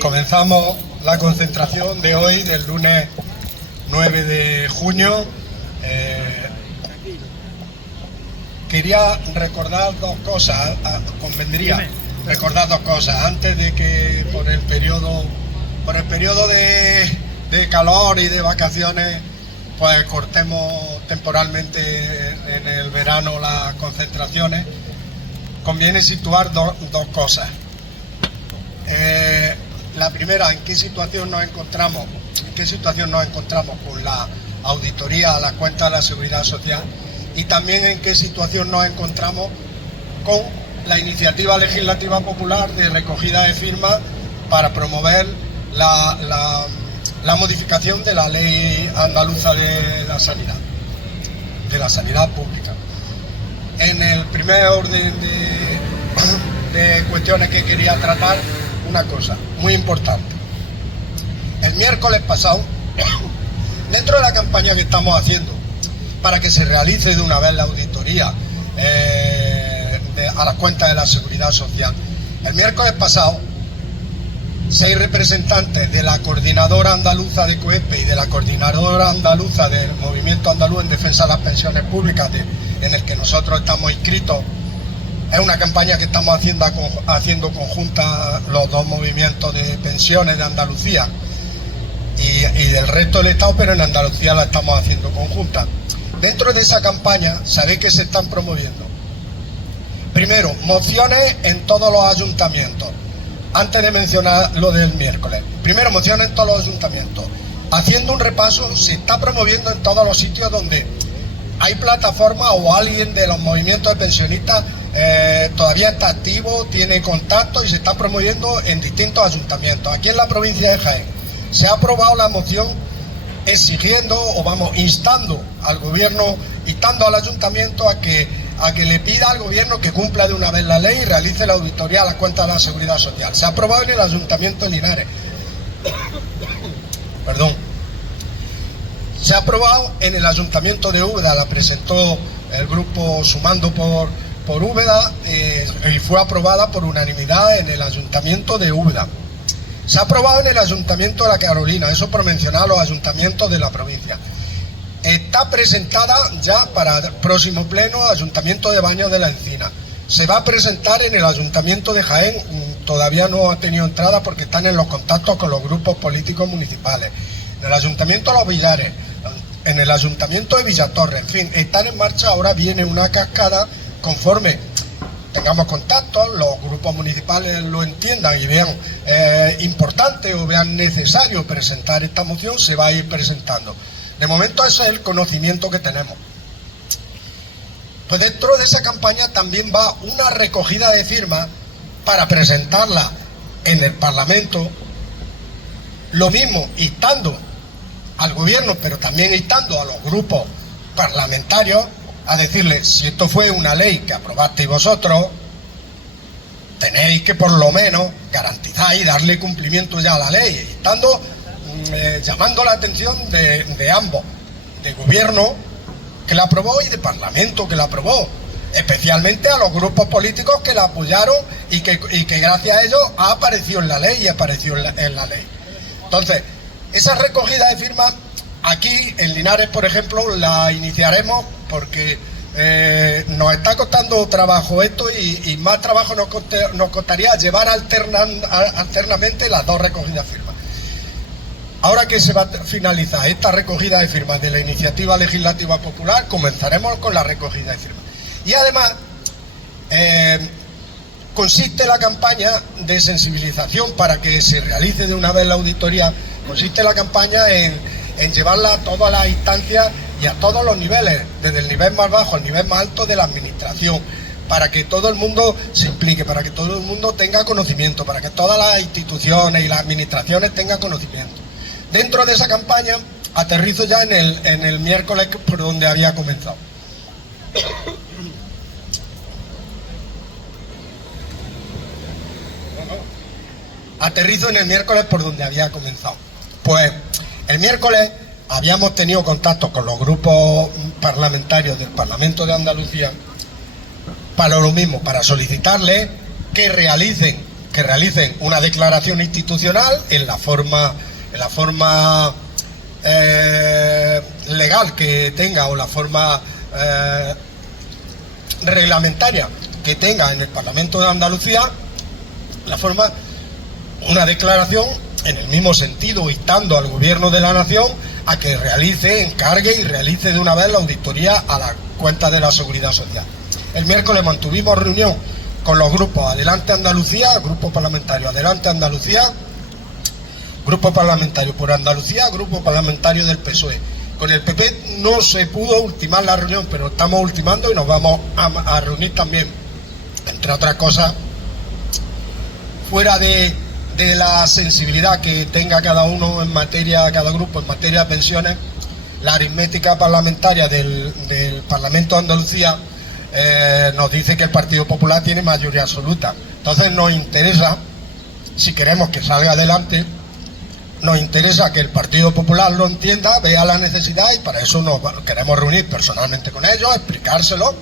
Comenzamos la concentración de hoy, del lunes 9 de junio. Quería recordar dos cosas, convendría recordar dos cosas antes de que por el periodo de calor y de vacaciones pues cortemos temporalmente en el verano las concentraciones. Conviene situar dos cosas. La primera, ¿en qué situación nos encontramos? ¿En qué situación nos encontramos con la auditoría a las cuentas de la Seguridad Social? Y también en qué situación nos encontramos con la iniciativa legislativa popular de recogida de firmas para promover la modificación de la ley andaluza de la sanidad pública. En el primer orden de cuestiones que quería tratar, una cosa muy importante. El miércoles pasado, dentro de la campaña que estamos haciendo para que se realice de una vez la auditoría a las cuentas de la Seguridad Social, el miércoles pasado 6 representantes de la Coordinadora Andaluza de COEPE y de la Coordinadora Andaluza del Movimiento Andaluz en Defensa de las Pensiones Públicas, en el que nosotros estamos inscritos. Es una campaña que estamos haciendo conjunta los dos movimientos de pensiones de Andalucía y del resto del Estado, pero en Andalucía la estamos haciendo conjunta. Dentro de esa campaña, ¿sabéis que se están promoviendo? Primero, mociones en todos los ayuntamientos. Antes de mencionar lo del miércoles, primero, mociones en todos los ayuntamientos. Haciendo un repaso, se está promoviendo en todos los sitios donde hay plataformas o alguien de los movimientos de pensionistas todavía está activo, tiene contacto y se está promoviendo en distintos ayuntamientos. Aquí en la provincia de Jaén se ha aprobado la moción exigiendo instando al gobierno, instando al ayuntamiento a que le pida al gobierno que cumpla de una vez la ley y realice la auditoría a las cuentas de la Seguridad Social. Se ha aprobado en el Ayuntamiento de Linares. Perdón. Se ha aprobado en el Ayuntamiento de Úbeda, la presentó el grupo Sumando por Úbeda y fue aprobada por unanimidad en el Ayuntamiento de Úbeda. Se ha aprobado en el Ayuntamiento de La Carolina, eso por mencionar los ayuntamientos de la provincia. Está presentada ya para el próximo pleno Ayuntamiento de Baños de la Encina. Se va a presentar en el Ayuntamiento de Jaén, todavía no ha tenido entrada porque están en los contactos con los grupos políticos municipales. En el Ayuntamiento de Los Villares, en el Ayuntamiento de Villatorre, en fin, están en marcha. Ahora viene una cascada conforme tengamos contactos, los grupos municipales lo entiendan y vean importante o vean necesario presentar esta moción, se va a ir presentando. De momento ese es el conocimiento que tenemos. Pues dentro de esa campaña también va una recogida de firmas para presentarla en el Parlamento, lo mismo instando al gobierno, pero también instando a los grupos parlamentarios a decirles, si esto fue una ley que aprobasteis vosotros, tenéis que por lo menos garantizar y darle cumplimiento ya a la ley, instando, llamando la atención de ambos, de gobierno que la aprobó y de parlamento que la aprobó, especialmente a los grupos políticos que la apoyaron y que gracias a ellos ha aparecido en la ley y apareció en la ley. Entonces, esa recogida de firmas aquí en Linares, por ejemplo, la iniciaremos porque nos está costando trabajo esto y más trabajo nos costaría llevar alternamente las dos recogidas de firmas. Ahora que se va a finalizar esta recogida de firmas de la iniciativa legislativa popular, comenzaremos con la recogida de firmas. Y además, consiste la campaña de sensibilización para que se realice de una vez la auditoría, consiste la campaña en llevarla a todas las instancias y a todos los niveles, desde el nivel más bajo al nivel más alto de la administración, para que todo el mundo se implique, para que todo el mundo tenga conocimiento, para que todas las instituciones y las administraciones tengan conocimiento. Dentro de esa campaña aterrizo ya en el miércoles por donde había comenzado. Aterrizo en el miércoles por donde había comenzado. Pues el miércoles habíamos tenido contacto con los grupos parlamentarios del Parlamento de Andalucía para lo mismo, para solicitarle que realicen una declaración institucional en la forma legal que tenga, o la forma reglamentaria que tenga en el Parlamento de Andalucía, una declaración en el mismo sentido, instando al Gobierno de la Nación a que encargue y realice de una vez la auditoría a la cuenta de la Seguridad Social. El miércoles mantuvimos reunión con los grupos Adelante Andalucía, Grupo Parlamentario Adelante Andalucía, Grupo Parlamentario por Andalucía, Grupo Parlamentario del PSOE. Con el PP no se pudo ultimar la reunión, pero estamos ultimando y nos vamos a reunir también, entre otras cosas, fuera de la sensibilidad que tenga cada uno en materia, cada grupo en materia de pensiones. La aritmética parlamentaria del Parlamento de Andalucía nos dice que el Partido Popular tiene mayoría absoluta. Entonces nos interesa, si queremos que salga adelante, nos interesa que el Partido Popular lo entienda, vea la necesidad, y para eso nos queremos reunir personalmente con ellos, explicárselo,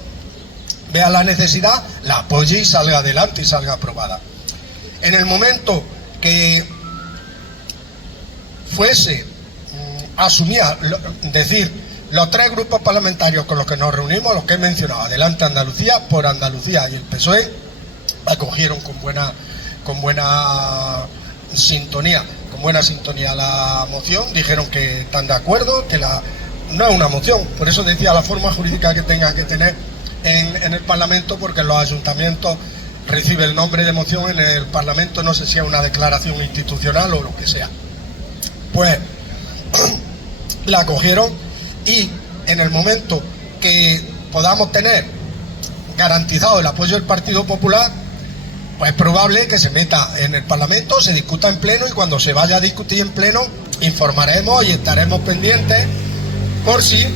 vea la necesidad, la apoye y salga adelante y salga aprobada. En el momento que fuese asumida, decir, los tres grupos parlamentarios con los que nos reunimos, los que he mencionado, Adelante Andalucía, Por Andalucía y el PSOE, acogieron con buena sintonía la moción, dijeron que están de acuerdo, que no es una moción, por eso decía la forma jurídica que tenga que tener en el Parlamento, porque en los ayuntamientos recibe el nombre de moción, en el Parlamento no sé si es una declaración institucional o lo que sea. Pues la acogieron, y en el momento que podamos tener garantizado el apoyo del Partido Popular, pues es probable que se meta en el Parlamento, se discuta en pleno, y cuando se vaya a discutir en pleno informaremos y estaremos pendientes por si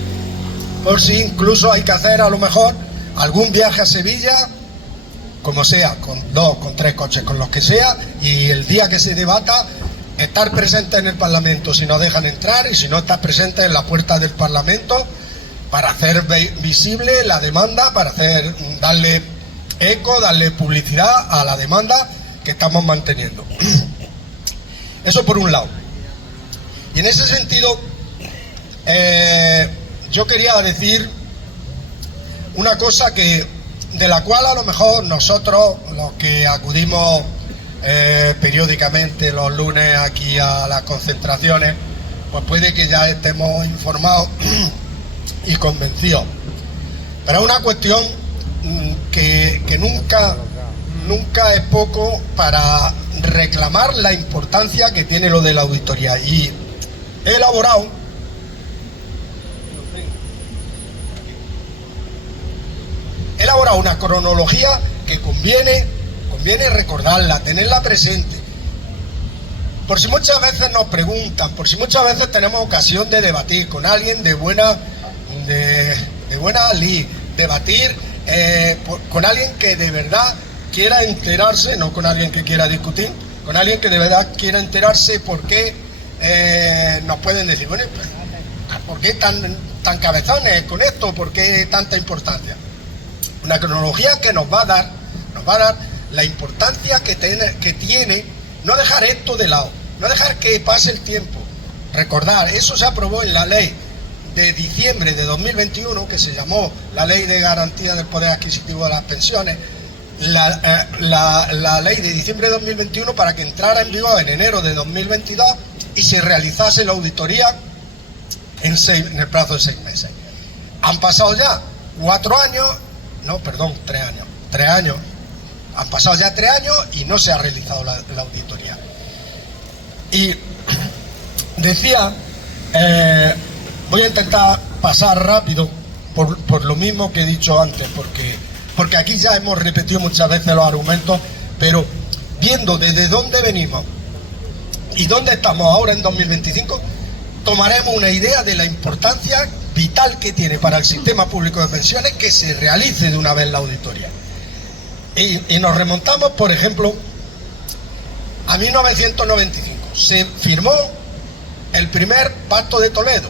incluso hay que hacer a lo mejor algún viaje a Sevilla, como sea, con 2, con 3 coches, con los que sea, y el día que se debata estar presente en el Parlamento si nos dejan entrar, y si no, estar presente en la puerta del Parlamento para hacer visible la demanda, para darle eco, darle publicidad a la demanda que estamos manteniendo. Eso por un lado. Y en ese sentido, yo quería decir una cosa de la cual a lo mejor nosotros, los que acudimos periódicamente los lunes aquí a las concentraciones, pues puede que ya estemos informados y convencidos. Pero es una cuestión que nunca es poco para reclamar la importancia que tiene lo de la auditoría. Y he elaborado una cronología que conviene recordarla, tenerla presente, por si muchas veces nos preguntan, por si muchas veces tenemos ocasión de debatir con alguien de buena lid, debatir con alguien que de verdad quiera enterarse, no con alguien que quiera discutir, con alguien que de verdad quiera enterarse. Por qué nos pueden decir, bueno, pues, ¿por qué tan cabezones con esto? ¿Por qué tanta importancia? Una cronología que nos va a dar la importancia que tiene no dejar esto de lado, no dejar que pase el tiempo. Recordar, eso se aprobó en la ley de diciembre de 2021, que se llamó la Ley de Garantía del Poder Adquisitivo de las Pensiones, la ley de diciembre de 2021, para que entrara en vigor en enero de 2022 y se realizase la auditoría en el plazo de 6 meses. Han pasado ya 3 años. Han pasado ya 3 años y no se ha realizado la auditoría. Y decía, voy a intentar pasar rápido por lo mismo que he dicho antes, porque aquí ya hemos repetido muchas veces los argumentos, pero viendo desde dónde venimos y dónde estamos ahora en 2025, tomaremos una idea de la importancia vital que tiene para el sistema público de pensiones que se realice de una vez la auditoría. Y nos remontamos, por ejemplo, a 1995. Se firmó el primer Pacto de Toledo.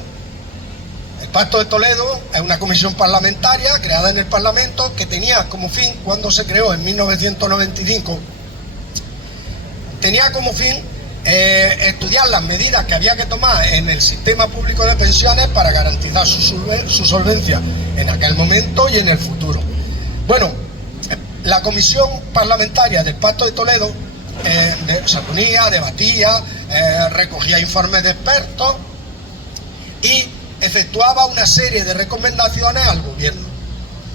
El Pacto de Toledo es una comisión parlamentaria creada en el Parlamento que tenía como fin, cuando se creó en 1995, tenía como fin estudiar las medidas que había que tomar en el sistema público de pensiones para garantizar su solvencia en aquel momento y en el futuro. Bueno, la comisión parlamentaria del Pacto de Toledo se reunía, debatía, recogía informes de expertos y efectuaba una serie de recomendaciones al gobierno,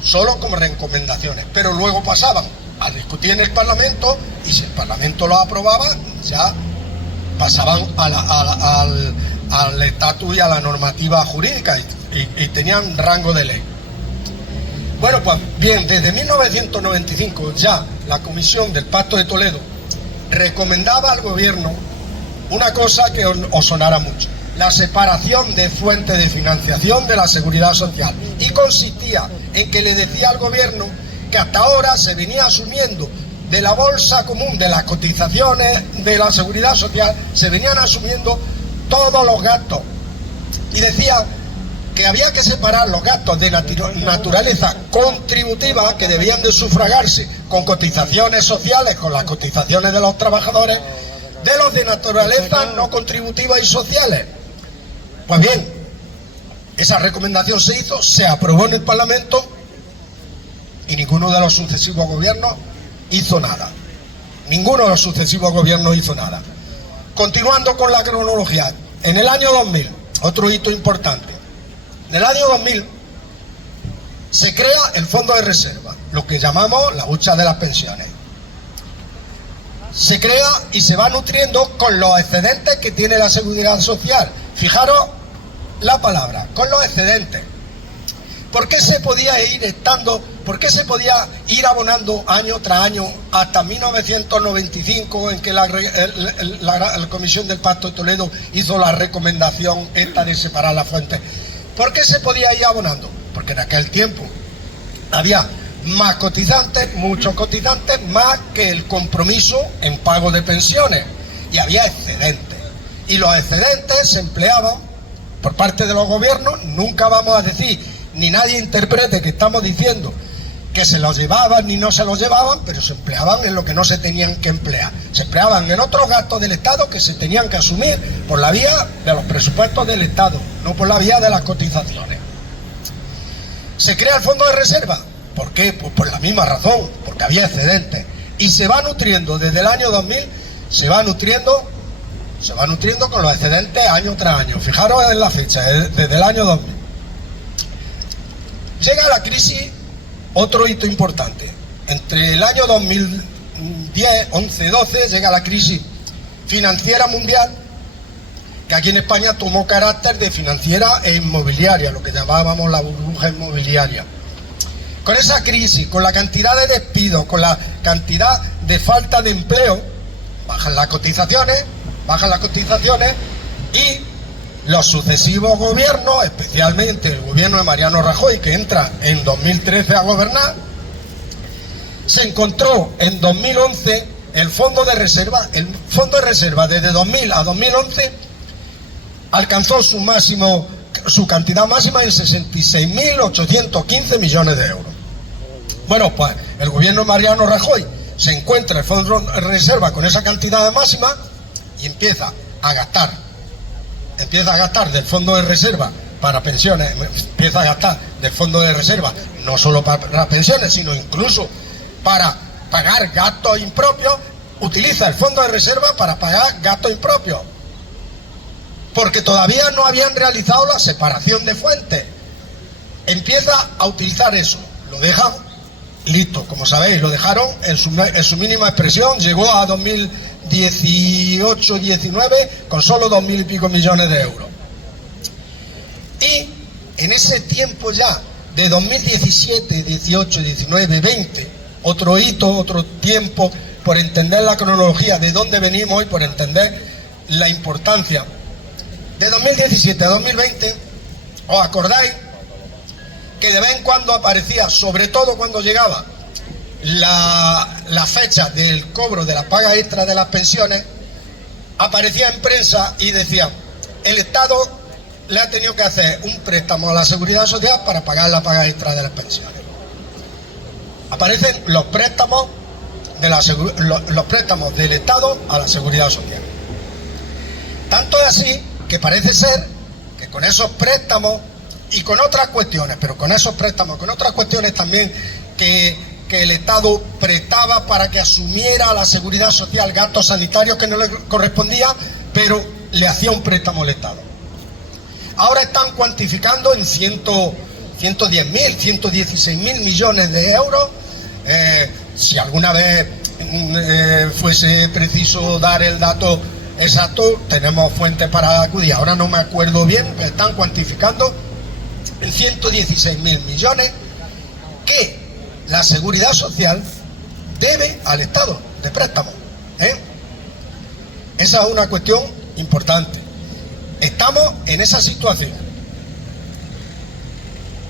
solo como recomendaciones, pero luego pasaban a discutir en el Parlamento y si el Parlamento lo aprobaba, ya pasaban al estatus y a la normativa jurídica y tenían rango de ley. Bueno, pues bien, desde 1995 ya la Comisión del Pacto de Toledo recomendaba al gobierno una cosa que os sonará mucho: la separación de fuentes de financiación de la seguridad social, y consistía en que le decía al gobierno que hasta ahora se venía asumiendo de la bolsa común de las cotizaciones de la seguridad social, se venían asumiendo todos los gastos, y decía que había que separar los gastos de naturaleza contributiva, que debían de sufragarse con cotizaciones sociales, con las cotizaciones de los trabajadores, de los de naturaleza no contributivas y sociales. Pues bien, esa recomendación se hizo, se aprobó en el Parlamento y ninguno de los sucesivos gobiernos hizo nada. Ninguno de los sucesivos gobiernos hizo nada. Continuando con la cronología, en el año 2000, otro hito importante, en el año 2000 se crea el Fondo de Reserva, lo que llamamos la hucha de las pensiones. Se crea y se va nutriendo con los excedentes que tiene la seguridad social. Fijaros la palabra, con los excedentes. ¿Por qué se podía ir abonando año tras año hasta 1995, en que la Comisión del Pacto de Toledo hizo la recomendación esta de separar las fuentes? ¿Por qué se podía ir abonando? Porque en aquel tiempo había más cotizantes, muchos cotizantes, más que el compromiso en pago de pensiones, y había excedentes. Y los excedentes se empleaban por parte de los gobiernos. Nunca vamos a decir, ni nadie interprete que estamos diciendo que se los llevaban ni no se los llevaban, pero se empleaban en lo que no se tenían que emplear. Se empleaban en otros gastos del Estado que se tenían que asumir por la vía de los presupuestos del Estado, no por la vía de las cotizaciones. Se crea el Fondo de Reserva. ¿Por qué? Pues por la misma razón, porque había excedentes. Y se va nutriendo desde el año 2000, se va nutriendo con los excedentes año tras año. Fijaros en la fecha, desde el año 2000. Llega la crisis, otro hito importante. Entre el año 2010, 11, 12, llega la crisis financiera mundial, que aquí en España tomó carácter de financiera e inmobiliaria, lo que llamábamos la burbuja inmobiliaria. Con esa crisis, con la cantidad de despidos, con la cantidad de falta de empleo, bajan las cotizaciones y los sucesivos gobiernos, especialmente el gobierno de Mariano Rajoy, que entra en 2013 a gobernar, se encontró en 2011 el Fondo de Reserva. El Fondo de Reserva desde 2000 a 2011 alcanzó su cantidad máxima en 66.815 millones de euros. Bueno, pues el gobierno de Mariano Rajoy se encuentra el Fondo de Reserva con esa cantidad máxima y empieza a gastar del Fondo de Reserva para pensiones, empieza a gastar del Fondo de Reserva no solo para pensiones, sino incluso para pagar gastos impropios. Utiliza el Fondo de Reserva para pagar gastos impropios, porque todavía no habían realizado la separación de fuentes. Empieza a utilizar eso, lo dejan listo, como sabéis, lo dejaron en su mínima expresión. Llegó a 2018-19 con solo 2.000 y pico millones de euros. Y en ese tiempo ya, de 2017, 18, 19, 20, otro hito, otro tiempo, por entender la cronología de dónde venimos y por entender la importancia. De 2017 a 2020, ¿os acordáis? Que de vez en cuando aparecía, sobre todo cuando llegaba la fecha del cobro de la paga extra de las pensiones, aparecía en prensa y decía: el Estado le ha tenido que hacer un préstamo a la Seguridad Social para pagar la paga extra de las pensiones. Aparecen los préstamos los préstamos del Estado a la Seguridad Social. Tanto es así que parece ser que con esos préstamos y con otras cuestiones, pero con esos préstamos, con otras cuestiones también que el Estado prestaba para que asumiera a la Seguridad Social gastos sanitarios que no le correspondían, pero le hacía un préstamo al Estado. Ahora están cuantificando en 110.000, 116.000 millones de euros. Si alguna vez fuese preciso dar el dato exacto, tenemos fuentes para acudir. Ahora no me acuerdo bien, pero están cuantificando en 116.000 millones que la Seguridad Social debe al Estado de préstamo. Esa es una cuestión importante. Estamos en esa situación.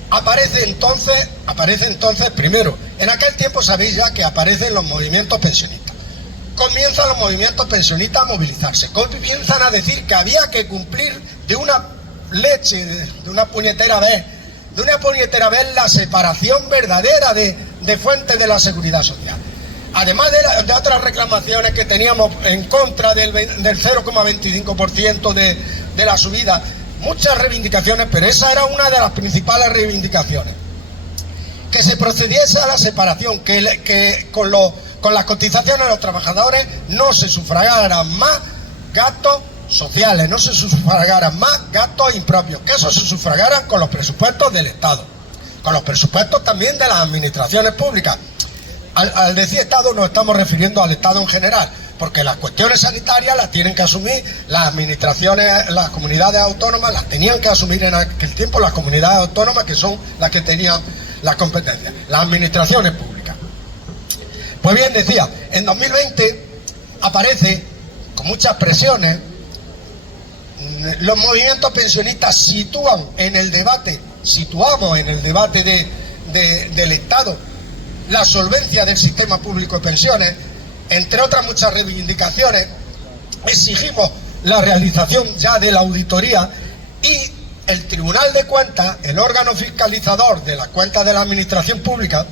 Aparece entonces, primero, en aquel tiempo sabéis ya que aparecen los movimientos pensionistas. Comienzan los movimientos pensionistas a movilizarse, comienzan a decir que había que cumplir de una leche, de una puñetera vez la separación verdadera de fuentes de la Seguridad Social. Además de otras reclamaciones que teníamos en contra del 0,25% de la subida, muchas reivindicaciones, pero esa era una de las principales reivindicaciones. Que se procediese a la separación, que con las cotizaciones de los trabajadores no se sufragaran más gastos sociales, no se sufragaran más gastos impropios, que eso se sufragaran con los presupuestos del Estado, con los presupuestos también de las administraciones públicas. Al decir Estado nos estamos refiriendo al Estado en general, porque las cuestiones sanitarias las tienen que asumir las administraciones, las comunidades autónomas las tenían que asumir en aquel tiempo las comunidades autónomas, que son las que tenían las competencias, las administraciones públicas. Pues bien, decía, en 2020 aparece con muchas presiones, los movimientos pensionistas situamos en el debate del Estado la solvencia del sistema público de pensiones. Entre otras muchas reivindicaciones, exigimos la realización ya de la auditoría, y el Tribunal de Cuentas, el órgano fiscalizador de las cuentas de la administración pública,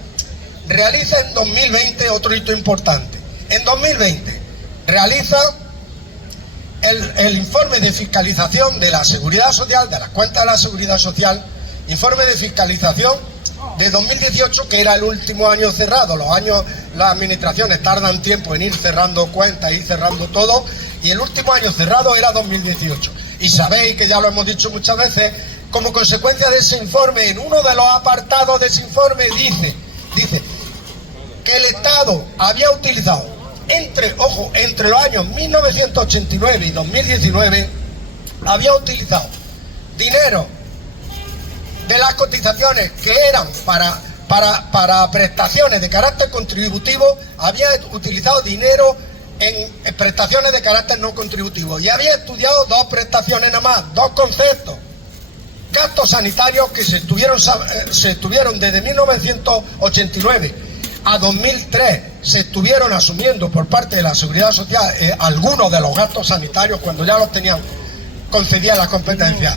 realiza en 2020 otro hito importante. En 2020 realiza el informe de fiscalización de la Seguridad Social, de las cuentas de la Seguridad Social, informe de fiscalización de 2018, que era el último año cerrado. Las administraciones tardan tiempo en ir cerrando cuentas, ir cerrando todo, y el último año cerrado era 2018. Y sabéis que ya lo hemos dicho muchas veces, como consecuencia de ese informe, en uno de los apartados de ese informe dice que el Estado había utilizado entre los años 1989 y 2019, había utilizado dinero de las cotizaciones que eran para prestaciones de carácter contributivo, había utilizado dinero en prestaciones de carácter no contributivo, y había estudiado dos prestaciones nada más, dos conceptos: gastos sanitarios, que se estuvieron desde 1989 a 2003, se estuvieron asumiendo por parte de la Seguridad Social algunos de los gastos sanitarios cuando ya los tenían concedidas las competencias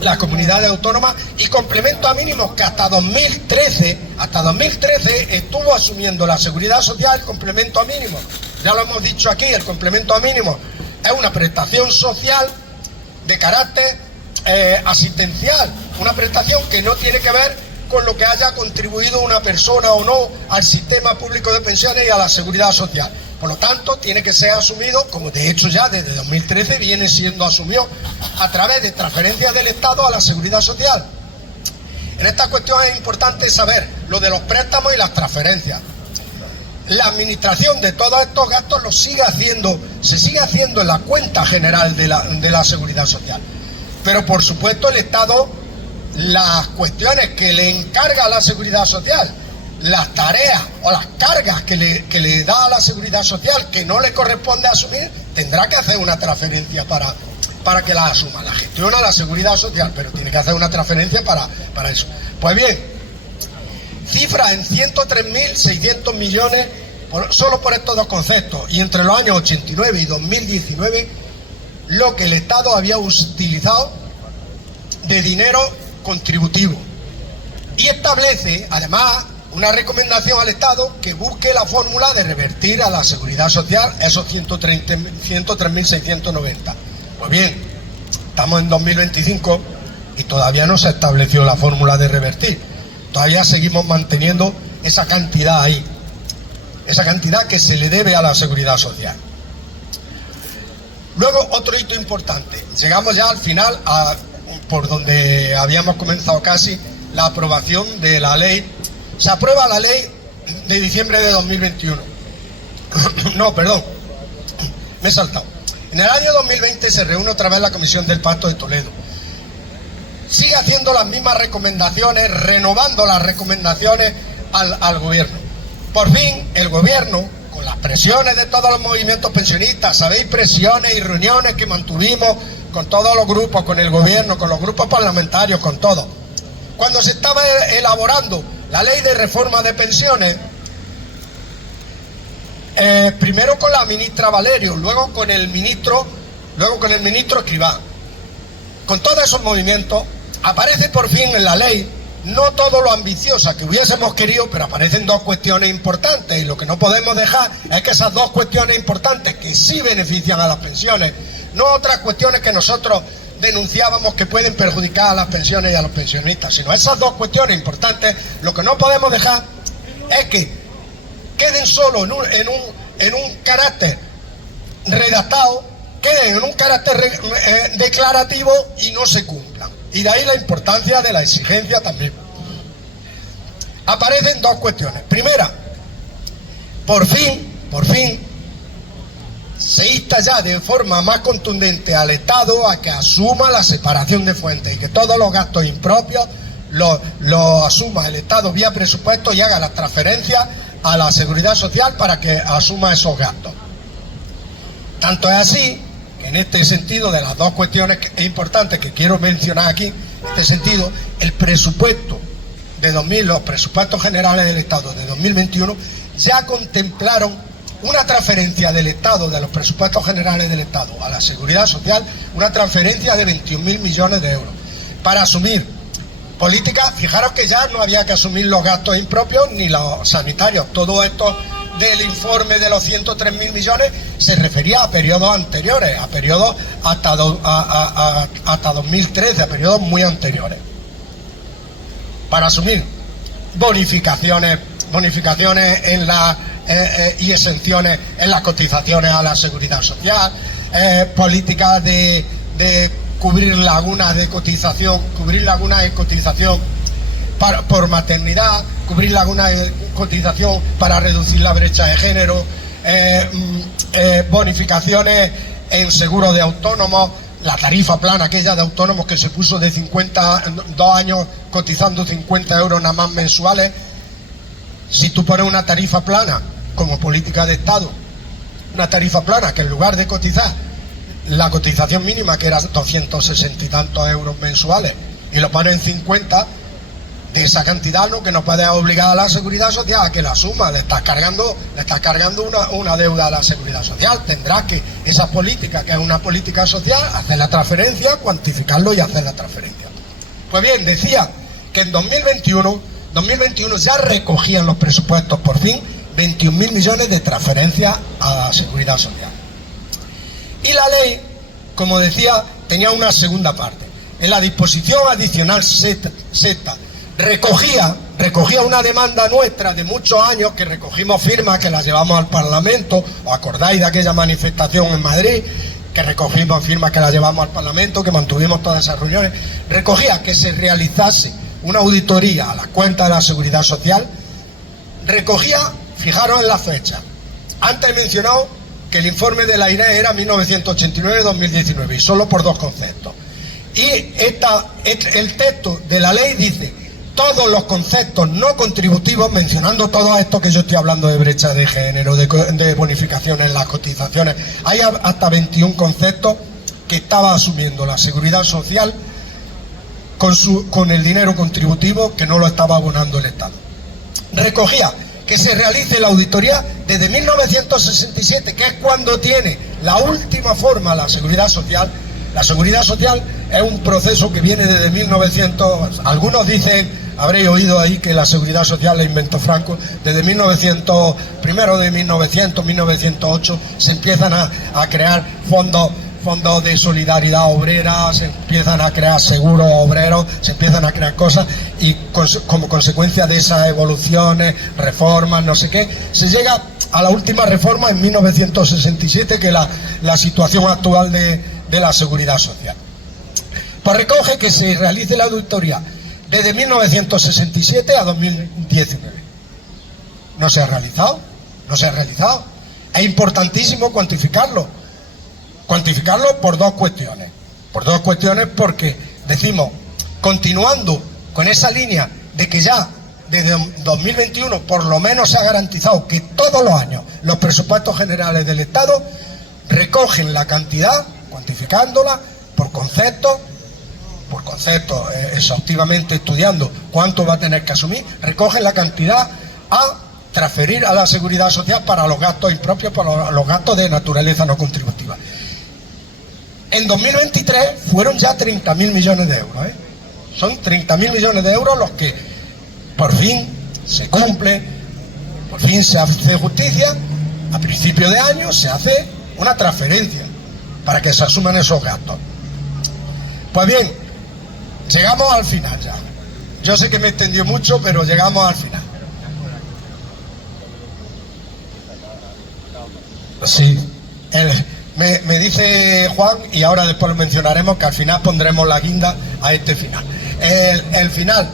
las comunidades autónomas, y complemento a mínimos que hasta 2013 estuvo asumiendo la Seguridad Social, complemento a mínimos. Ya lo hemos dicho aquí, el complemento a mínimos es una prestación social de carácter asistencial, una prestación que no tiene que ver con lo que haya contribuido una persona o no al sistema público de pensiones y a la Seguridad Social. Por lo tanto, tiene que ser asumido, como de hecho ya desde 2013 viene siendo asumido, a través de transferencias del Estado a la Seguridad Social. En esta cuestión es importante saber lo de los préstamos y las transferencias. La administración de todos estos gastos se sigue haciendo en la cuenta general de la Seguridad Social. Pero por supuesto el Estado, las cuestiones que le encarga a la Seguridad Social, las tareas o las cargas que le da a la Seguridad Social que no le corresponde asumir, tendrá que hacer una transferencia para que la asuma. La gestiona la Seguridad Social, pero tiene que hacer una transferencia para eso. Pues bien, cifra en 103.600 millones solo por estos dos conceptos, y entre los años 89 y 2019 lo que el Estado había utilizado de dinero contributivo. Y establece, además, una recomendación al Estado que busque la fórmula de revertir a la Seguridad Social esos 103.690. Pues bien, estamos en 2025 y todavía no se estableció la fórmula de revertir. Todavía seguimos manteniendo esa cantidad ahí, esa cantidad que se le debe a la Seguridad Social. Luego, otro hito importante. Llegamos ya al final, por donde habíamos comenzado casi, la aprobación de la ley. Se aprueba la ley de diciembre de 2021. No, perdón, me he saltado. En el año 2020 se reúne otra vez la Comisión del Pacto de Toledo. Sigue haciendo las mismas recomendaciones, renovando las recomendaciones al gobierno. Por fin, el gobierno, con las presiones de todos los movimientos pensionistas, sabéis, presiones y reuniones que mantuvimos con todos los grupos, con el gobierno, con los grupos parlamentarios, con todos. Cuando se estaba elaborando la ley de reforma de pensiones, primero con la ministra Valerio, luego con el ministro Escrivá. Con todos esos movimientos, aparece por fin en la ley, no todo lo ambiciosa que hubiésemos querido, pero aparecen dos cuestiones importantes, y lo que no podemos dejar es que esas dos cuestiones importantes, que sí benefician a las pensiones, no otras cuestiones que nosotros denunciábamos que pueden perjudicar a las pensiones y a los pensionistas, sino esas dos cuestiones importantes. Lo que no podemos dejar es que queden solo en un carácter redactado, queden en un carácter declarativo y no se cumplan. Y de ahí la importancia de la exigencia también. Aparecen dos cuestiones. Primera, por fin, se insta ya de forma más contundente al Estado a que asuma la separación de fuentes y que todos los gastos impropios los asuma el Estado vía presupuesto y haga las transferencias a la Seguridad Social para que asuma esos gastos. Tanto es así que en este sentido, de las dos cuestiones importantes que quiero mencionar aquí, en este sentido, el presupuesto de los presupuestos generales del Estado de 2021 ya contemplaron una transferencia del Estado, de los presupuestos generales del Estado a la Seguridad Social, una transferencia de 21.000 millones de euros para asumir políticas. Fijaros que ya no había que asumir los gastos impropios ni los sanitarios. Todo esto del informe de los 103.000 millones se refería a periodos anteriores, a periodos hasta 2013, a periodos muy anteriores, para asumir bonificaciones en y exenciones en las cotizaciones a la Seguridad Social, políticas de cubrir lagunas de cotización, por maternidad, cubrir lagunas de cotización para reducir la brecha de género, bonificaciones en seguro de autónomos, la tarifa plana aquella de autónomos que se puso de 2 años cotizando 50 euros nada más mensuales. Si tú pones una tarifa plana como política de Estado, una tarifa plana que en lugar de cotizar la cotización mínima, que era 260 y tantos euros mensuales, y lo pones en 50, de esa cantidad, ¿no?, que no puedes obligar a la Seguridad Social a que la suma, le estás cargando una deuda a la Seguridad Social. Tendrás que esa política, que es una política social, hacer la transferencia, cuantificarlo y hacer la transferencia. Pues bien, decía que en 2021 ya recogían los presupuestos por fin 21.000 millones de transferencias a la Seguridad Social. Y la ley, como decía, tenía una segunda parte. En la disposición adicional sexta recogía una demanda nuestra de muchos años, que recogimos firmas, que las llevamos al Parlamento. ¿Os acordáis de aquella manifestación en Madrid? Que recogimos firmas, que las llevamos al Parlamento, que mantuvimos todas esas reuniones. Recogía que se realizase una auditoría a las cuentas de la Seguridad Social. Recogía, fijaros en la fecha, antes he mencionado que el informe de la IRE era 1989-2019, y solo por dos conceptos. Y el texto de la ley dice todos los conceptos no contributivos, mencionando todo esto que yo estoy hablando de brecha de género, de bonificaciones en las cotizaciones. Hay hasta 21 conceptos que estaba asumiendo la Seguridad Social con el dinero contributivo que no lo estaba abonando el Estado. Recogía que se realice la auditoría desde 1967, que es cuando tiene la última forma la Seguridad Social. La Seguridad Social es un proceso que viene desde 1900, algunos dicen, habréis oído ahí que la seguridad social la inventó Franco, desde 1900, primero de 1900, 1908, se empiezan a crear fondos de solidaridad obrera, se empiezan a crear seguros obreros, se empiezan a crear cosas y como consecuencia de esas evoluciones, reformas, no sé qué, se llega a la última reforma en 1967, que es la situación actual de la seguridad social. Pues recoge que se realice la auditoría desde 1967 a 2019. No se ha realizado, no se ha realizado. Es importantísimo cuantificarlo. Cuantificarlo por dos cuestiones. Por dos cuestiones porque decimos, continuando con esa línea de que ya desde 2021 por lo menos se ha garantizado que todos los años los presupuestos generales del Estado recogen la cantidad, cuantificándola por conceptos, exhaustivamente estudiando cuánto va a tener que asumir, recogen la cantidad a transferir a la seguridad social para los gastos impropios, para los gastos de naturaleza no contributiva. En 2023 fueron ya 30.000 millones de euros, ¿eh? Son 30.000 millones de euros los que por fin se cumplen, por fin se hace justicia. A principio de año se hace una transferencia para que se asuman esos gastos. Pues bien, llegamos al final ya. Yo sé que me extendió mucho, pero llegamos al final. Sí, me dice Juan, y ahora después lo mencionaremos, que al final pondremos la guinda a este final. El final.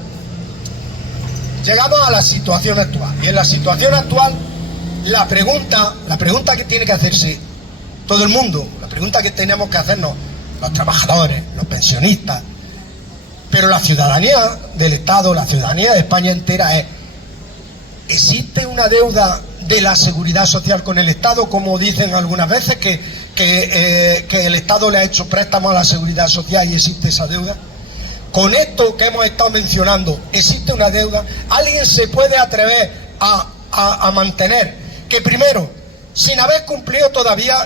Llegamos a la situación actual. Y en la situación actual, la pregunta que tiene que hacerse todo el mundo, la pregunta que tenemos que hacernos los trabajadores, los pensionistas, pero la ciudadanía del Estado, la ciudadanía de España entera es: ¿existe una deuda de la seguridad social con el Estado, como dicen algunas veces, que el Estado le ha hecho préstamos a la seguridad social y existe esa deuda? Con esto que hemos estado mencionando, ¿existe una deuda? ¿Alguien se puede atrever a mantener que primero, sin haber cumplido todavía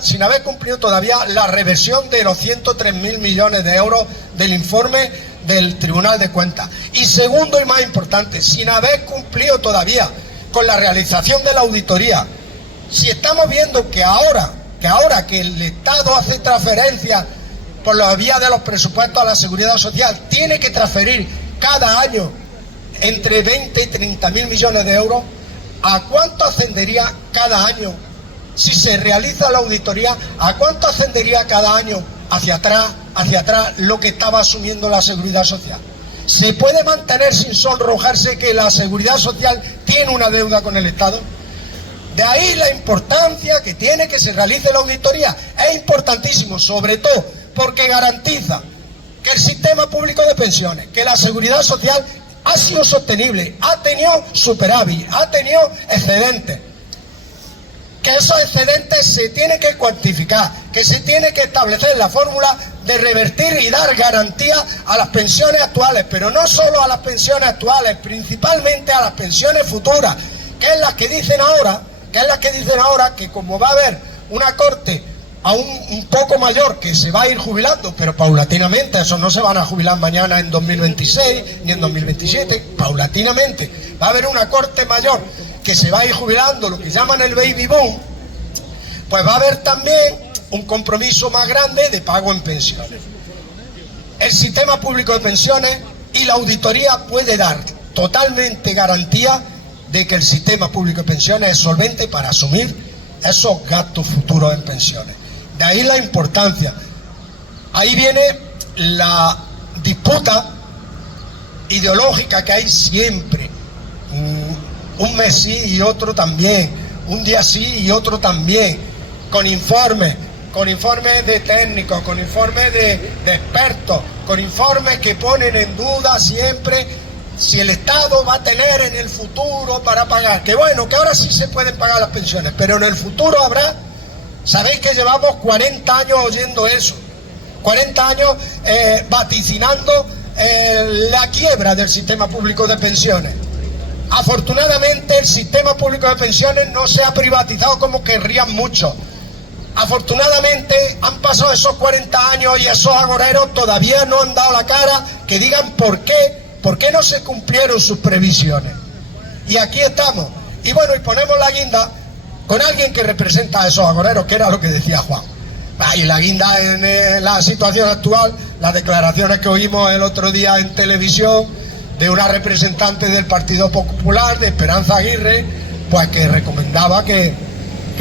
la reversión de los 103.000 millones de euros del informe del Tribunal de Cuentas, y segundo y más importante, sin haber cumplido todavía con la realización de la auditoría, si estamos viendo que ahora que el Estado hace transferencias por la vía de los presupuestos a la seguridad social, tiene que transferir cada año entre 20 y 30.000 millones de euros, ¿a cuánto ascendería cada año? Si se realiza la auditoría, ¿a cuánto ascendería cada año hacia atrás lo que estaba asumiendo la seguridad social? ¿Se puede mantener sin sonrojarse que la seguridad social tiene una deuda con el Estado? De ahí la importancia que tiene que se realice la auditoría. Es importantísimo, sobre todo porque garantiza que el sistema público de pensiones, que la seguridad social ha sido sostenible, ha tenido superávit, ha tenido excedentes. Que esos excedentes se tienen que cuantificar, que se tiene que establecer la fórmula de revertir y dar garantía a las pensiones actuales, pero no solo a las pensiones actuales, principalmente a las pensiones futuras, que es las que dicen ahora, que como va a haber una corte aún un poco mayor que se va a ir jubilando, pero paulatinamente, esos no se van a jubilar mañana en 2026 ni en 2027, paulatinamente va a haber una corte mayor que se va a ir jubilando, lo que llaman el baby boom, pues va a haber también un compromiso más grande de pago en pensiones. El sistema público de pensiones y la auditoría puede dar totalmente garantía de que el sistema público de pensiones es solvente para asumir esos gastos futuros en pensiones. De ahí la importancia. Ahí viene la disputa ideológica que hay siempre. Un mes sí y otro también, un día sí y otro también, con informes de técnicos, con informes de expertos, con informes que ponen en duda siempre si el Estado va a tener en el futuro para pagar, que bueno, que ahora sí se pueden pagar las pensiones, pero en el futuro habrá. Sabéis que llevamos 40 años oyendo eso, 40 años vaticinando la quiebra del sistema público de pensiones. Afortunadamente el sistema público de pensiones no se ha privatizado como querrían muchos. Afortunadamente han pasado esos 40 años y esos agoreros todavía no han dado la cara, que digan por qué no se cumplieron sus previsiones. Y aquí estamos. Y bueno, y ponemos la guinda con alguien que representa a esos agoreros, que era lo que decía Juan. Y la guinda en la situación actual, las declaraciones que oímos el otro día en televisión de una representante del Partido Popular, de Esperanza Aguirre, pues que recomendaba que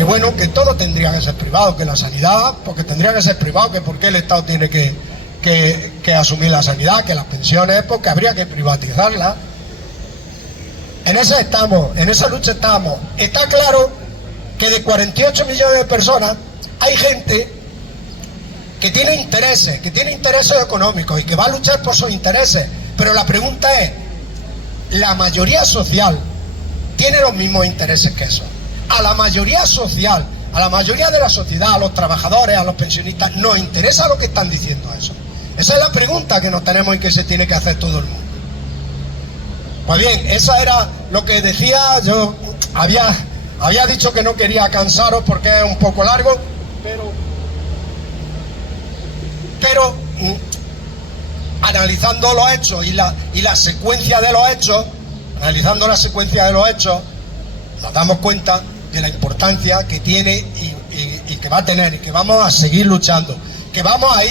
bueno, que todo tendría que ser privado, que la sanidad, porque tendría que ser privado, que por qué el Estado tiene que asumir la sanidad, que las pensiones, porque habría que privatizarlas. En esa estamos, en esa lucha estamos. Está claro que de 48 millones de personas hay gente que tiene intereses económicos y que va a luchar por sus intereses, pero la pregunta es, ¿la mayoría social tiene los mismos intereses que eso? A la mayoría social, a la mayoría de la sociedad, a los trabajadores, a los pensionistas, ¿nos interesa lo que están diciendo eso? Esa es la pregunta que nos tenemos y que se tiene que hacer todo el mundo. Pues bien, eso era lo que decía. Yo había dicho que no quería cansaros porque es un poco largo, pero analizando los hechos y la secuencia de los hechos, nos damos cuenta de la importancia que tiene y que va a tener, y que vamos a seguir luchando, que vamos a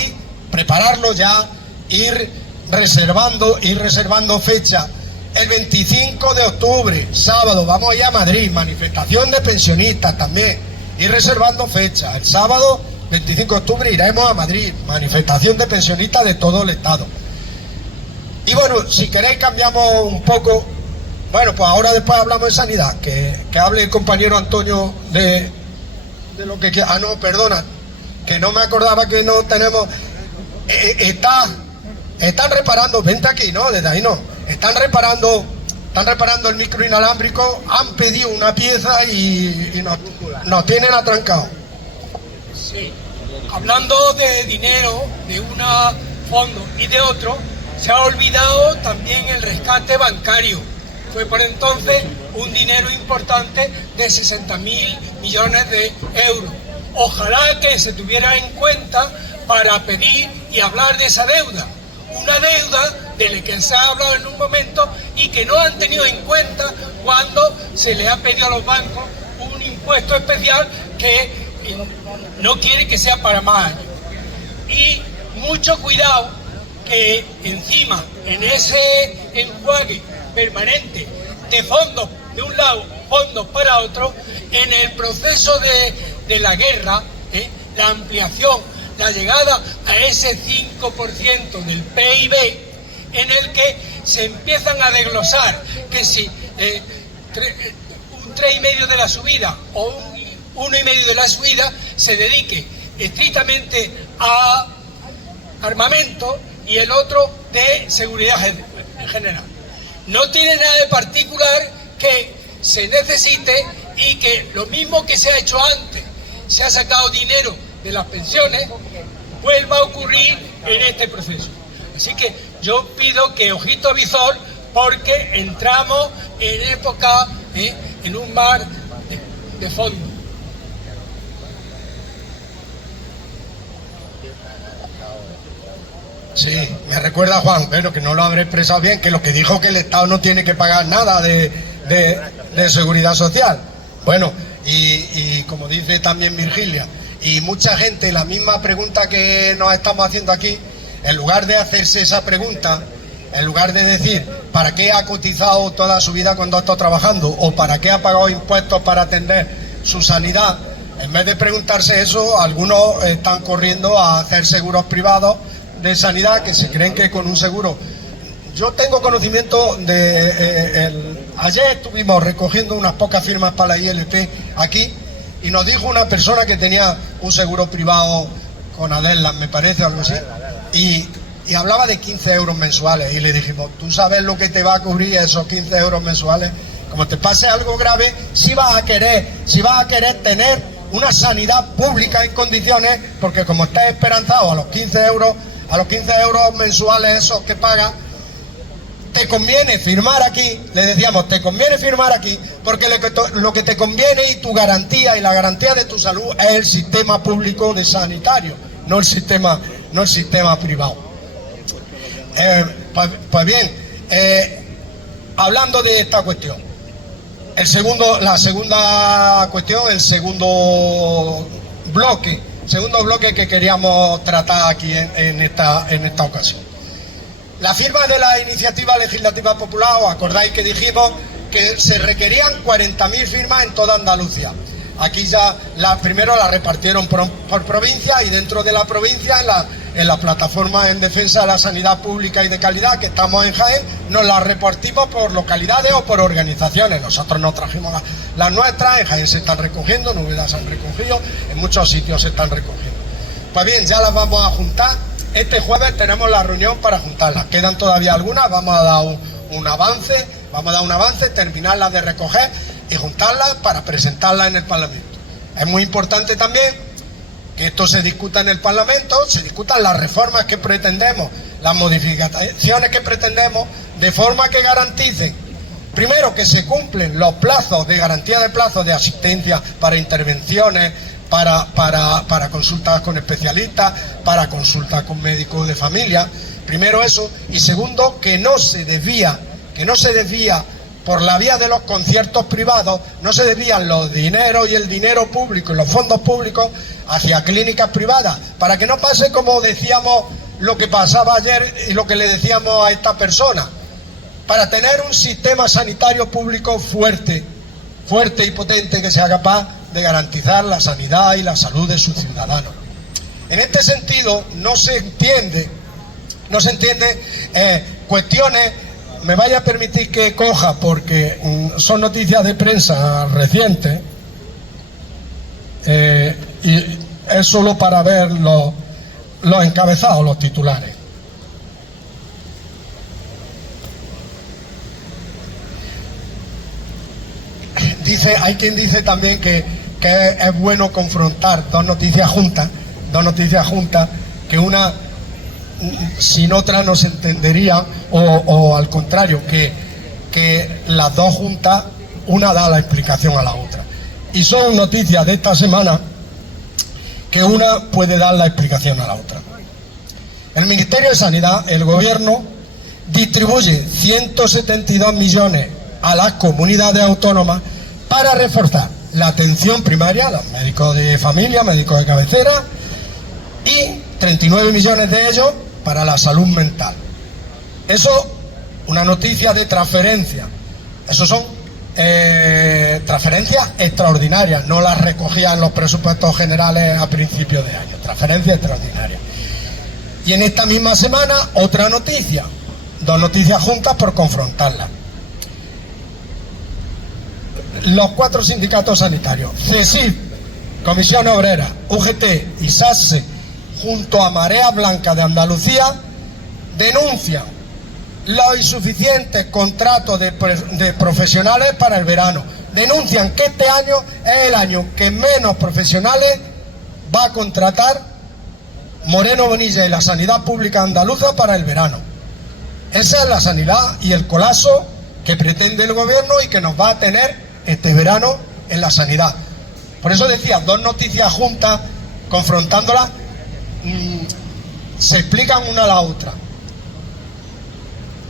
prepararlo ya, ir reservando fecha. El 25 de octubre, sábado, vamos a ir a Madrid, manifestación de pensionistas también, ir reservando fecha. El sábado 25 de octubre iremos a Madrid, manifestación de pensionistas de todo el Estado. Y bueno, si queréis cambiamos un poco. Bueno, pues ahora después hablamos de sanidad, que hable el compañero Antonio de lo que... Ah, no, perdona, que no me acordaba que no tenemos... Están reparando, vente aquí, no, desde ahí no. Están reparando el micro inalámbrico, han pedido una pieza y nos tienen atrancados. Sí, hablando de dinero, de un fondo y de otro, se ha olvidado también el rescate bancario. Fue por entonces un dinero importante de 60.000 millones de euros. Ojalá que se tuviera en cuenta para pedir y hablar de esa deuda. Una deuda de la que se ha hablado en un momento y que no han tenido en cuenta cuando se le ha pedido a los bancos un impuesto especial que no quiere que sea para más años. Y mucho cuidado que encima en ese enjuague permanente de fondos de un lado, fondos para otro, en el proceso de la guerra, la ampliación, la llegada a ese 5% del PIB, en el que se empiezan a desglosar que si un 3,5% de la subida o un 1,5% de la subida se dedique estrictamente a armamento y el otro de seguridad en general. No tiene nada de particular que se necesite y que lo mismo que se ha hecho antes, se ha sacado dinero de las pensiones, vuelva a ocurrir en este proceso. Así que yo pido que ojito a visor, porque entramos en época, en un mar de fondo. Sí, me recuerda Juan, pero que no lo habré expresado bien, que lo que dijo que el Estado no tiene que pagar nada de seguridad social. Bueno, y como dice también Virgilia, y mucha gente, la misma pregunta que nos estamos haciendo aquí, en lugar de hacerse esa pregunta, en lugar de decir ¿para qué ha cotizado toda su vida cuando ha estado trabajando? ¿O para qué ha pagado impuestos para atender su sanidad? En vez de preguntarse eso, algunos están corriendo a hacer seguros privados de sanidad, que se creen que con un seguro... Yo tengo conocimiento de... ayer estuvimos recogiendo unas pocas firmas para la ILP aquí, y nos dijo una persona que tenía un seguro privado con Adelan, me parece, algo así, y hablaba de 15 euros mensuales, y le dijimos, ¿tú sabes lo que te va a cubrir esos 15 euros mensuales? Como te pase algo grave, si vas a querer tener una sanidad pública en condiciones, porque como estás esperanzado a los 15 euros mensuales esos que pagas, te conviene firmar aquí, le decíamos, te conviene firmar aquí, porque lo que te conviene y tu garantía y la garantía de tu salud es el sistema público de sanitario, no el sistema privado. Pues bien, hablando de esta cuestión, la segunda cuestión, el segundo bloque que queríamos tratar aquí en esta ocasión. La firma de la iniciativa legislativa popular, os acordáis que dijimos que se requerían 40.000 firmas en toda Andalucía. Aquí ya primero la repartieron por provincia, y dentro de la provincia, en la plataforma en defensa de la sanidad pública y de calidad que estamos en Jaén, nos la repartimos por localidades o por organizaciones. Nosotros nos trajimos las nuestras, en Jaén se están recogiendo, en Úbeda se han recogido, en muchos sitios se están recogiendo. Pues bien, ya las vamos a juntar. Este jueves tenemos la reunión para juntarlas. Quedan todavía algunas, vamos a dar un avance, terminarlas de recoger y juntarlas para presentarlas en el Parlamento. Es muy importante también que esto se discuta en el Parlamento, se discutan las reformas que pretendemos, las modificaciones que pretendemos, de forma que garanticen, primero, que se cumplen los plazos de garantía de plazos de asistencia para intervenciones, para consultas con especialistas, para consultas con médicos de familia. Primero eso, y segundo, que no se desvía por la vía de los conciertos privados, no se desvían los dineros y el dinero público y los fondos públicos hacia clínicas privadas, para que no pase como decíamos, lo que pasaba ayer y lo que le decíamos a esta persona. Para tener un sistema sanitario público fuerte y potente, que sea capaz de garantizar la sanidad y la salud de sus ciudadanos. En este sentido, no se entiende cuestiones. Me vaya a permitir que coja, porque son noticias de prensa recientes, y es solo para ver los encabezados, los titulares. Hay quien dice también que es bueno confrontar dos noticias juntas, que una sin otra no se entendería, o al contrario, que las dos juntas, una da la explicación a la otra. Y son noticias de esta semana que una puede dar la explicación a la otra. El Ministerio de Sanidad, el Gobierno, distribuye 172 millones a las comunidades autónomas para reforzar la atención primaria, los médicos de familia, médicos de cabecera, y 39 millones de ellos para la salud mental. Eso, una noticia de transferencia. Eso son transferencias extraordinarias, no las recogían los presupuestos generales a principios de año. Transferencias extraordinarias. Y en esta misma semana, otra noticia. Dos noticias juntas por confrontarlas. Los 4 sindicatos sanitarios, CESIF, Comisión Obrera, UGT y SATSE, junto a Marea Blanca de Andalucía, denuncian los insuficientes contratos de profesionales para el verano. Denuncian que este año es el año que menos profesionales va a contratar Moreno Bonilla y la sanidad pública andaluza para el verano. Esa es la sanidad y el colapso que pretende el gobierno y que nos va a tener este verano en la sanidad. Por eso decía, dos noticias juntas, confrontándolas, se explican una a la otra.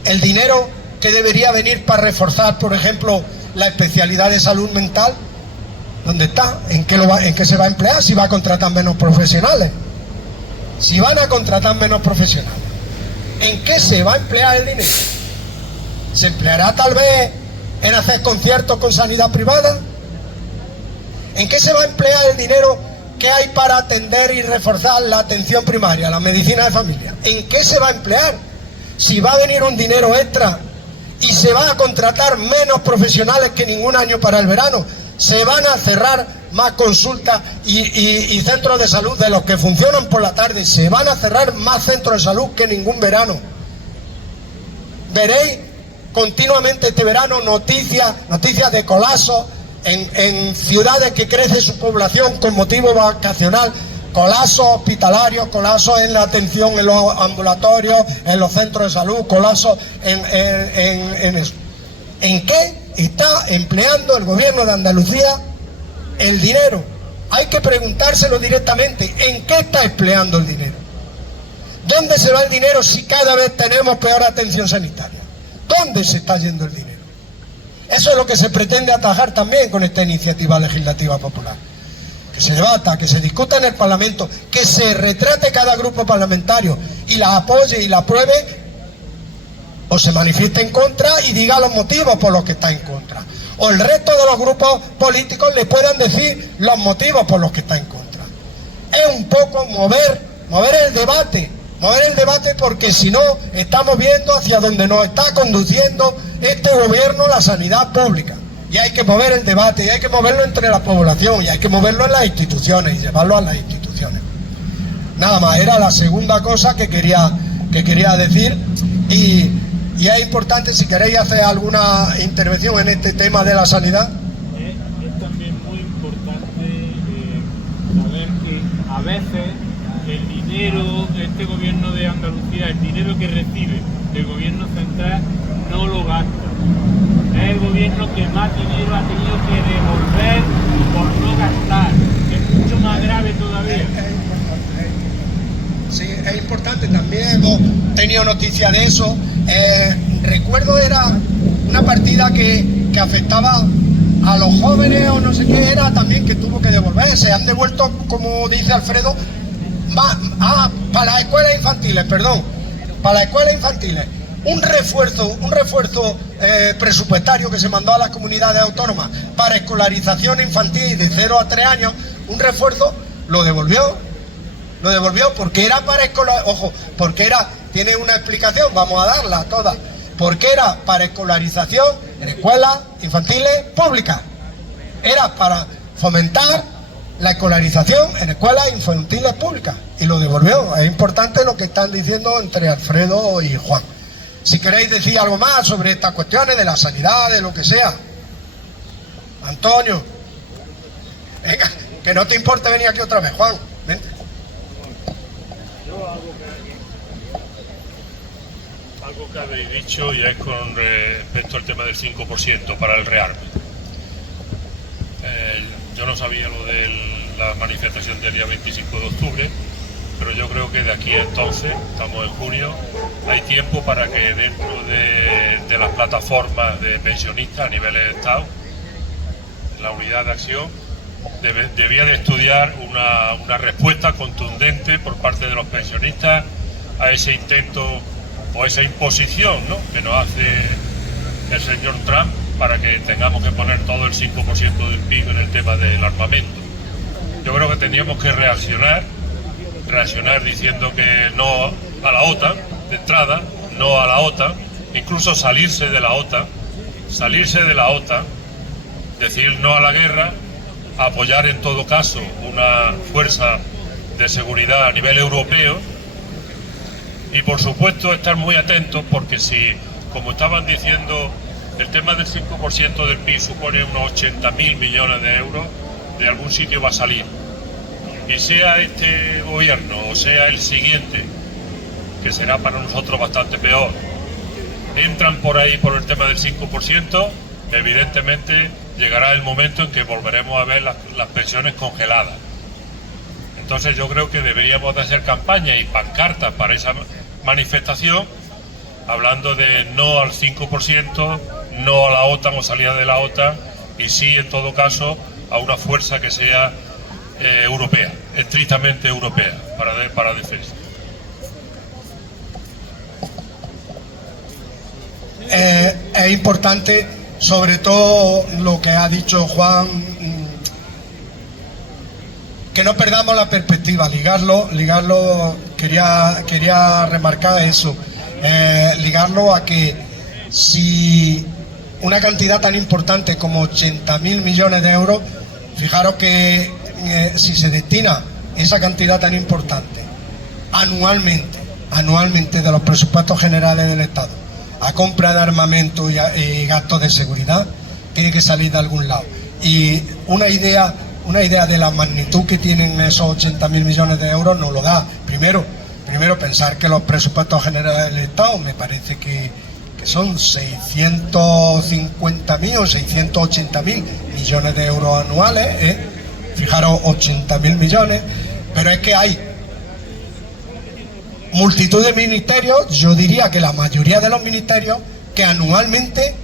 El dinero que debería venir para reforzar, por ejemplo, la especialidad de salud mental, ¿dónde está? ¿En qué se va a emplear? Si va a contratar menos profesionales. Si van a contratar menos profesionales, ¿en qué se va a emplear el dinero? ¿Se empleará tal vez en hacer conciertos con sanidad privada? ¿En qué se va a emplear el dinero que hay para atender y reforzar la atención primaria, la medicina de familia? ¿En qué se va a emplear? Si va a venir un dinero extra y se van a contratar menos profesionales que ningún año para el verano, se van a cerrar más consultas y centros de salud de los que funcionan por la tarde, se van a cerrar más centros de salud que ningún verano. Veréis continuamente este verano noticias de colapso en ciudades que crece su población con motivo vacacional, colapsos hospitalarios, colapsos en la atención en los ambulatorios, en los centros de salud, colapsos en eso. ¿En qué está empleando el gobierno de Andalucía el dinero? Hay que preguntárselo directamente. ¿En qué está empleando el dinero? ¿Dónde se va el dinero si cada vez tenemos peor atención sanitaria? ¿Dónde se está yendo el dinero? Eso es lo que se pretende atajar también con esta iniciativa legislativa popular. Que se debata, que se discuta en el Parlamento, que se retrate cada grupo parlamentario y la apoye y la apruebe, o se manifieste en contra y diga los motivos por los que está en contra. O el resto de los grupos políticos le puedan decir los motivos por los que está en contra. Es un poco mover el debate, porque si no estamos viendo hacia donde nos está conduciendo este gobierno, la sanidad pública. Y hay que mover el debate, y hay que moverlo entre la población, y hay que moverlo en las instituciones, y llevarlo a las instituciones. Nada más, era la segunda cosa que quería decir, y es importante, si queréis hacer alguna intervención en este tema de la sanidad. Es también muy importante saber que a veces el dinero de este gobierno de Andalucía, el dinero que recibe del gobierno central, no lo gasta. Es el gobierno que más dinero ha tenido que devolver por no gastar. Es mucho más grave todavía. Sí, es importante, también hemos tenido noticia de eso. Recuerdo era una partida que afectaba a los jóvenes o no sé qué era también, que tuvo que devolver. Se han devuelto, como dice Alfredo, para las escuelas infantiles, para las escuelas infantiles. Un refuerzo presupuestario que se mandó a las comunidades autónomas para escolarización infantil de 0 a 3 años, un refuerzo, lo devolvió porque era para tiene una explicación, vamos a darla toda, porque era para escolarización en escuelas infantiles públicas, era para fomentar la escolarización en escuelas infantiles públicas, y lo devolvió. Es importante lo que están diciendo entre Alfredo y Juan. Si queréis decir algo más sobre estas cuestiones de la sanidad, de lo que sea. Antonio, venga, que no te importe venir aquí otra vez, Juan, vente. Algo que habéis dicho, y es con respecto al tema del 5% para el rearme. Yo no sabía lo de la manifestación del día 25 de octubre, pero yo creo que de aquí a entonces, estamos en junio, hay tiempo para que dentro de las plataformas de pensionistas a nivel de Estado, la unidad de acción debía de estudiar una respuesta contundente por parte de los pensionistas a ese intento o esa imposición, ¿no?, que nos hace el señor Trump para que tengamos que poner todo el 5% del PIB en el tema del armamento. Yo creo que tendríamos que reaccionar diciendo que no a la OTAN, de entrada, no a la OTAN, incluso salirse de la OTAN, decir no a la guerra, apoyar en todo caso una fuerza de seguridad a nivel europeo y por supuesto estar muy atentos, porque si, como estaban diciendo, el tema del 5% del PIB supone unos 80.000 millones de euros, de algún sitio va a salir. Y sea este gobierno o sea el siguiente, que será para nosotros bastante peor, entran por ahí por el tema del 5%, evidentemente llegará el momento en que volveremos a ver las pensiones congeladas. Entonces yo creo que deberíamos de hacer campaña y pancartas para esa manifestación, hablando de no al 5%, no a la OTAN o salida de la OTAN, y sí, en todo caso, a una fuerza que sea europea, estrictamente europea, para defensa. Es importante, sobre todo lo que ha dicho Juan, que no perdamos la perspectiva, ligarlo, quería remarcar eso, ligarlo a que si una cantidad tan importante como 80.000 millones de euros, fijaros que si se destina esa cantidad tan importante anualmente de los presupuestos generales del Estado a compra de armamento y gastos de seguridad, tiene que salir de algún lado. Y una idea una idea de la magnitud que tienen esos 80.000 millones de euros nos lo da. Primero pensar que los presupuestos generales del Estado me parece que son 650.000 o 680.000 millones de euros anuales, fijaros, 80.000 millones, pero es que hay multitud de ministerios, yo diría que la mayoría de los ministerios, que anualmente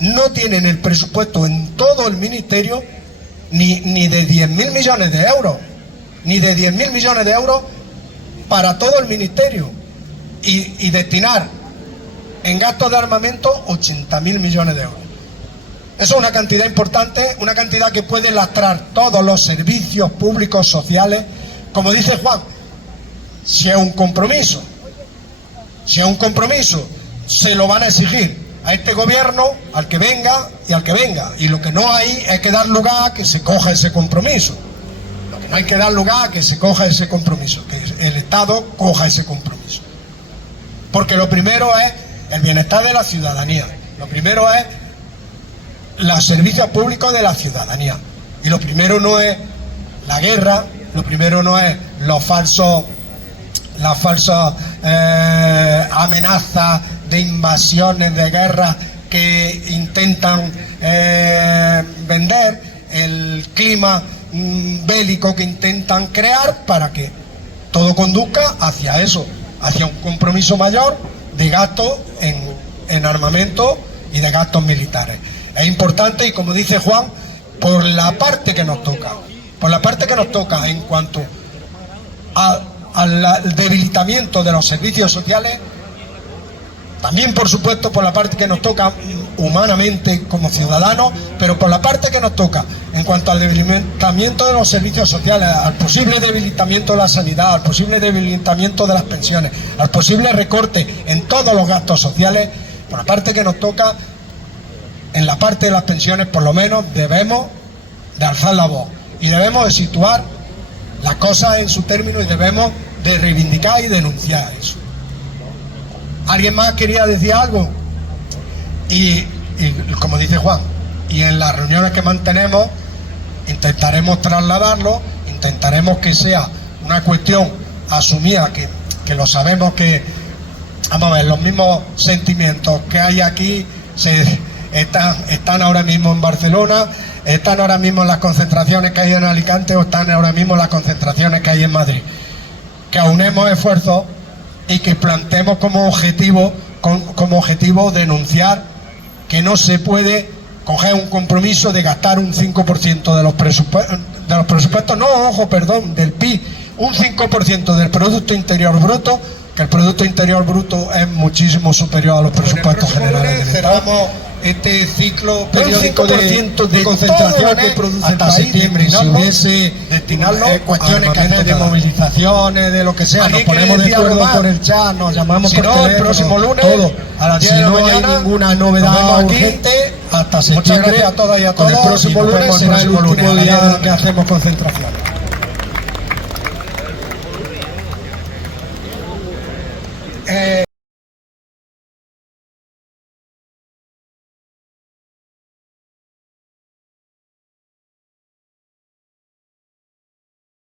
no tienen el presupuesto en todo el ministerio ni de 10.000 millones de euros, ni de 10.000 millones de euros para todo el ministerio, y destinar en gastos de armamento 80.000 millones de euros. Eso es una cantidad importante, una cantidad que puede lastrar todos los servicios públicos sociales. Como dice Juan, si es un compromiso, se lo van a exigir a este gobierno, al que venga y al que venga. Y lo que no hay es que dar lugar a que se coja ese compromiso. Lo que no hay que dar lugar a que se coja ese compromiso, que el Estado coja ese compromiso. Porque lo primero es el bienestar de la ciudadanía. Lo primero es los servicios públicos de la ciudadanía. Y lo primero no es la guerra, lo primero no es las falsas amenazas de invasiones, de guerras que intentan vender, el clima bélico que intentan crear para que todo conduzca hacia eso, hacia un compromiso mayor de gasto en armamento y de gastos militares. Es importante, y como dice Juan, por la parte que nos toca en cuanto al debilitamiento de los servicios sociales, también por supuesto por la parte que nos toca humanamente como ciudadanos, pero por la parte que nos toca en cuanto al debilitamiento de los servicios sociales, al posible debilitamiento de la sanidad, al posible debilitamiento de las pensiones, al posible recorte en todos los gastos sociales, por la parte que nos toca, en la parte de las pensiones por lo menos debemos de alzar la voz y debemos de situar las cosas en su término y debemos de reivindicar y denunciar eso. ¿Alguien más quería decir algo? Y como dice Juan, y en las reuniones que mantenemos intentaremos trasladarlo, intentaremos que sea una cuestión asumida, que lo sabemos que, vamos a ver, los mismos sentimientos que hay aquí están ahora mismo en Barcelona, están ahora mismo en las concentraciones que hay en Alicante o están ahora mismo en las concentraciones que hay en Madrid. Que aunemos esfuerzos y que planteemos como objetivo denunciar que no se puede coger un compromiso de gastar un 5% de los presupuestos, del PIB, un 5% del Producto Interior Bruto, que el Producto Interior Bruto es muchísimo superior a los presupuestos generales del Estado. Cerramos este ciclo periódico de concentraciones que produce hasta septiembre, y si hubiese destinarlo cuestiones de movilizaciones, de lo que sea, nos ponemos de acuerdo por el chat, nos llamamos por teléfono, el próximo lunes, todo. Ahora, si no hay ninguna novedad urgente, hasta septiembre, a todas y a todos, el próximo lunes será el último día que hacemos concentraciones.